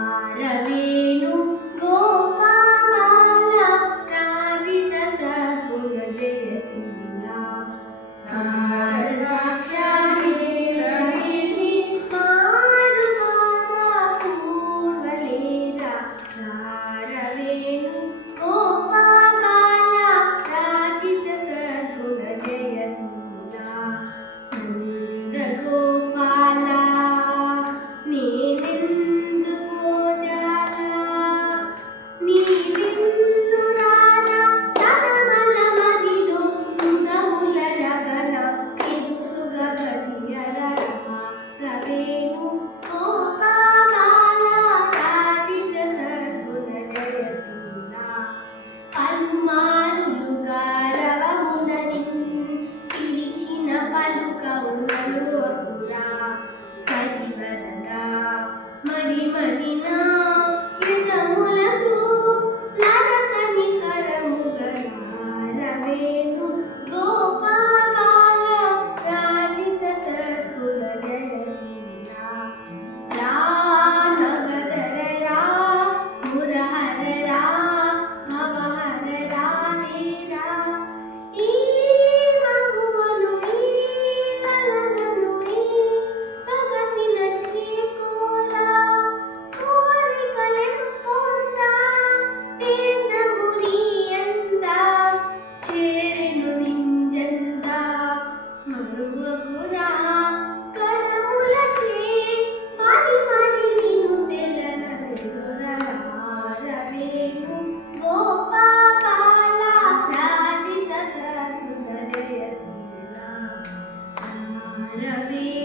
Raravenu Gopamala Rajita Sadguna Jaya Sila Sarakshani Ravini Marumata Purvalera Raravenu Gopamala Rajita Sadguna Jaya Sila Nanda Gopala Nevendu Pojala Nevendu Rada Sadamala Madilo Mudamula Ragana Keduruga Gatiyara Ravenu Gopamala Rajita Sadguna Jaya Sila పలుమారులుగా రవముననిన్ పిలిచిన పలుకవు నలువకురా పరివరదా మరి మరినా యుధములకు లరకని కరముగరారవేణు గోపాల రాజిత సద్గుణ జయశీల రా నగదర రా మురహర రా భవహర రామేరా ఈ మగువను ఈ లలనను ఈ సొగసిన చీకోలా కోరికలెంపొంద పేదముని ఎంత చేరెను నింజంద మరువకురా కరములచే మరి మరి నిను సెలనెదురరారవేణు గోపాల రాజిత సద్గుణ జయశీల రారవేణు